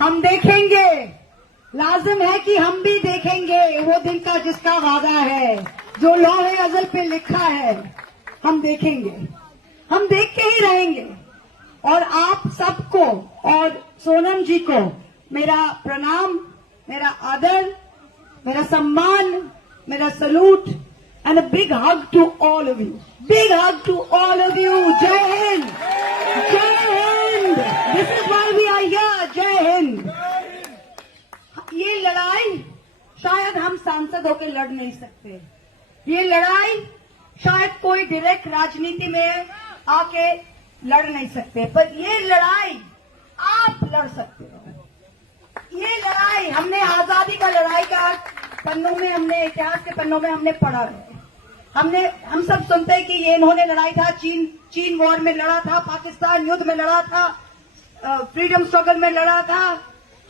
हम देखेंगे, लाजिम है कि हम भी देखेंगे वो दिन का जिसका वादा है, जो लौहे अज़ल पे लिखा है। हम देखेंगे, हम देख के ही रहेंगे। और आप सबको और सोनम जी को मेरा प्रणाम, मेरा आदर, मेरा सम्मान, मेरा salute and a big hug to all of you. Big hug to all of you. जय हिंद, जय Hind. This is why we are here. जय हिंद। ये लड़ाई शायद हम सांसद होकर लड़ नहीं सकते। ये लड़ाई शायद कोई डायरेक्ट राजनीति में आके लड़ नहीं सकते, पर ये लड़ाई आप लड़ सकते हो। ये लड़ाई हमने आजादी का लड़ाई का पन्नों में, हमने इतिहास के पन्नों में हमने पढ़ा है। हम सब सुनते हैं कि ये इन्होंने लड़ाई था, चीन वॉर में लड़ा था, पाकिस्तान युद्ध में लड़ा था, फ्रीडम स्ट्रगल में लड़ा था।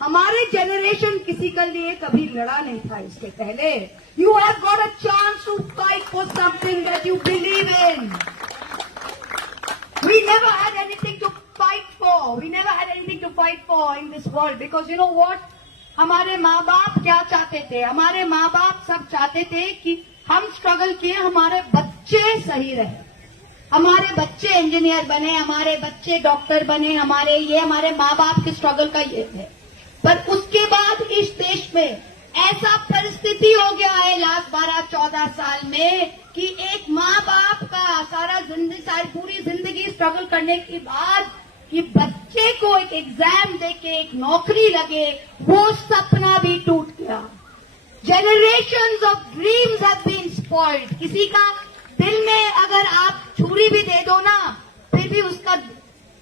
हमारे जनरेशन किसी के लिए कभी लड़ा नहीं था इसके पहले। You have got a chance to fight for something that you believe in. We never had anything to fight for. We never had anything to fight for in this world. Because you know what? हमारे माँ बाप क्या चाहते थे? हमारे माँ बाप सब चाहते थे कि हम स्ट्रगल किए, हमारे बच्चे सही रहे, हमारे बच्चे इंजीनियर बने, हमारे बच्चे डॉक्टर बने, हमारे माँ बाप के स्ट्रगल का ये है। पर उसके बाद इस देश में ऐसा परिस्थिति हो गया है लास्ट 12-14 साल में कि एक माँ बाप का सारी पूरी जिंदगी स्ट्रगल करने के बाद कि बच्चे को एक एग्जाम देके एक नौकरी लगे, वो सपना भी टूट गया। Generations of dreams have been spoiled. किसी का दिल में अगर आप छुरी भी दे दो ना, फिर भी उसका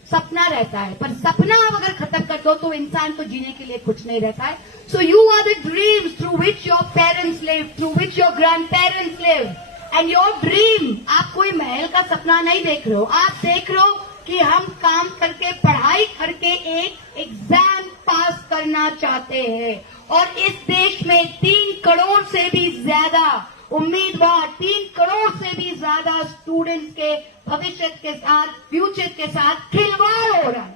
सपना रहता है, पर सपना आप अगर खत्म कर दो तो इंसान को जीने के लिए कुछ नहीं रहता है। So you are the dreams through which your parents live, through which your grandparents live, and your dream, आप कोई महल का सपना नहीं देख रहे हो, आप देख रहे हो कि हम काम करके, पढ़ाई करके एक एग्जाम पास करना चाहते हैं। और इस देश में 3 करोड़ से भी ज्यादा उम्मीदवार, 3 करोड़ से भी ज्यादा स्टूडेंट्स के भविष्य के साथ, फ्यूचर के साथ खिलवाड़ हो रहा है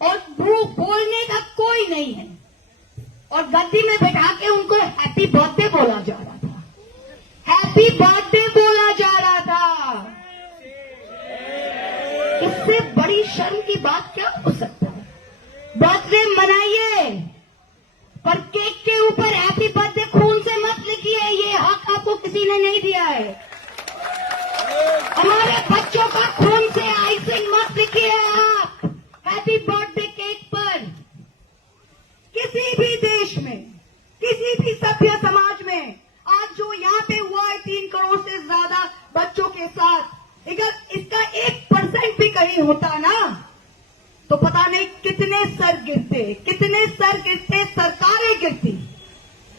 और बोलने का कोई नहीं है। और गद्दी में बैठा के उनको हैप्पी बर्थडे बोला जा रहा था, हैप्पी बर्थडे बोला जा रहा था। इससे बड़ी शर्म की बात क्या हो सकता है? बर्थडे मनाइए, पर केक के ऊपर हैप्पी बर्थडे खून से मत लिखिए, ये हक आपको किसी ने नहीं दिया है। हमारे बच्चों का खून से आइसिंग मत लिखिए आप हैप्पी बर्थडे केक पर। किसी भी देश में, किसी भी सभ्य समाज में आज जो यहाँ पे हुआ है 3 करोड़ से ज्यादा बच्चों के साथ, अगर इसका 1% भी कहीं होता ना तो पता नहीं कितने सर गिरते, सरकारें गिरती।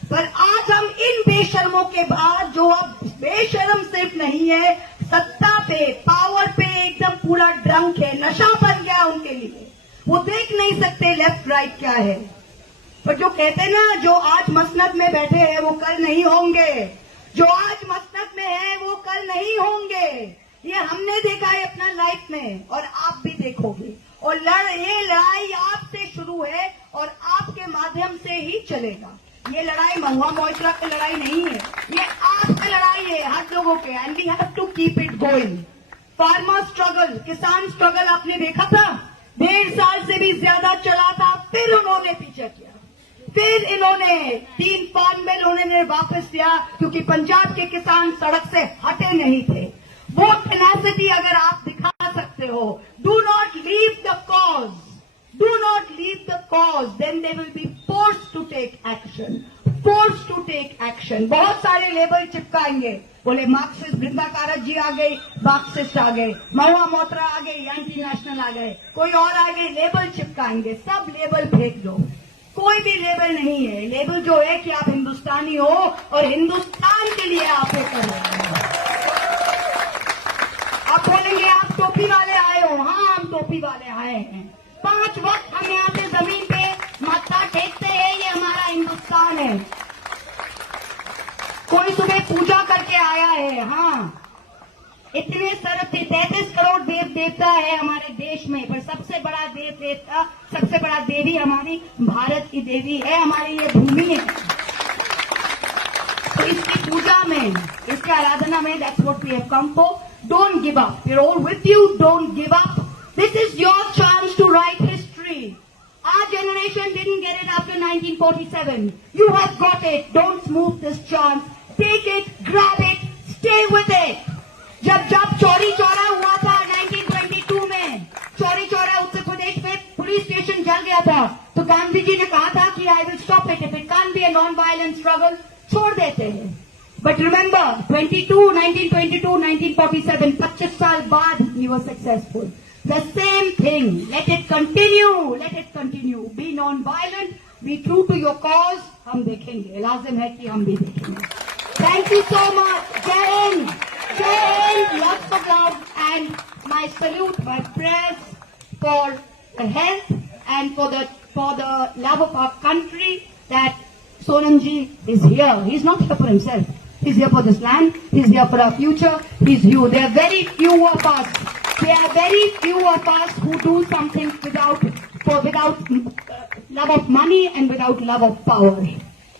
पर आज हम इन बेशर्मों के बाद, जो अब बेशर्म सिर्फ नहीं है, सत्ता पे, पावर पे एकदम पूरा ड्रंक है, नशा बन गया उनके लिए, वो देख नहीं सकते लेफ्ट राइट क्या है। पर जो कहते ना, जो आज मसनद में बैठे हैं वो कल नहीं होंगे, जो आज मसनद में है वो कल नहीं होंगे। ये हमने देखा है अपना लाइफ में और आप भी देखोगे। और ये लड़ाई आपसे शुरू है और आपके माध्यम से ही चलेगा। ये लड़ाई महुआ मोइत्रा की लड़ाई नहीं है, ये आपकी लड़ाई है, हर लोगों के। And we have to keep it going. Farmer struggle, किसान स्ट्रगल आपने देखा था, 1.5 साल से भी ज्यादा चला था, फिर उन्होंने पीछे किया, फिर इन्होंने 3 फार्म बिल उन्होंने वापस लिया क्योंकि पंजाब के किसान सड़क से हटे नहीं थे। वो टेनासिटी अगर आप दिखा सकते हो, do not leave the cause, do not leave the cause, then they will be forced to take action, forced to take action. बहुत सारे लेबल चिपकाएंगे, बोले मार्क्सिस्ट बृंदा कारत जी आ गई, मार्क्सिस्ट आ गए, महुआ मोइत्रा आ गई, एंटी नेशनल आ गए, कोई और आ गए, लेबल चिपकाएंगे। सब लेबल फेंक दो, कोई भी लेबल नहीं है। लेबल जो है कि आप हिंदुस्तानी हो और हिंदुस्तान के लिए आप ये कर रहे हो। आप बोलेंगे आप टोपी वाले आए हो, हाँ हम टोपी वाले आए हैं। 5 वक्त हम यहाँ पे जमीन पे माथा टेकते हैं, ये हमारा हिंदुस्तान है। कोई सुबह पूजा करके आया है, हाँ इतने सरब थे, 33 करोड़ देव देवता है हमारे देश में, पर सबसे बड़ा देव देवता, सबसे बड़ा देवी हमारी भारत की देवी है, हमारी ये भूमि है। तो इसकी पूजा में, इसकी आराधना में, that's what we have come for. Don't give up, we are all with you, don't give up. This is your chance to write history. Our generation didn't get it after 1947. You have got it. Don't smooth this chance. Take it, grab it, stay with it. जब चौरी चौरा हुआ था 1922 में, चौरी चौरा उत्तर प्रदेश में police station जल गया था, तो गांधी जी ने कहा था कि I will stop it, if it can't be a non violent struggle, छोड़ देते हैं। बट रिमेंबर 1947, 25 साल बाद we were successful. The same thing. Let it continue. Let it continue. Be non-violent. Be true to your cause. हम देखेंगे, लाजिम है कि हम भी देखेंगे। Thank you so much. Jai Hind. Jai Hind. Lots of love and my salute, my prayers for the health and for the love of our country, that Sonamji is here. He's not here for himself. He's here for this land. He's here for our future. He's you. There are very few of us. There are very few of us who do something without love of money and without love of power.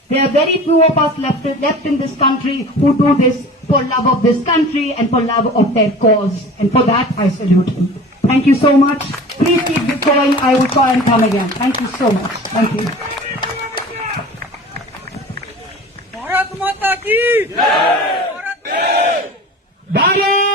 There are very few of us left in this country who do this for love of this country and for love of their cause. And for that, I salute him. Thank you so much. Please keep this going. I will try and come again. Thank you so much. Thank you. Bharat माता की जय। भारत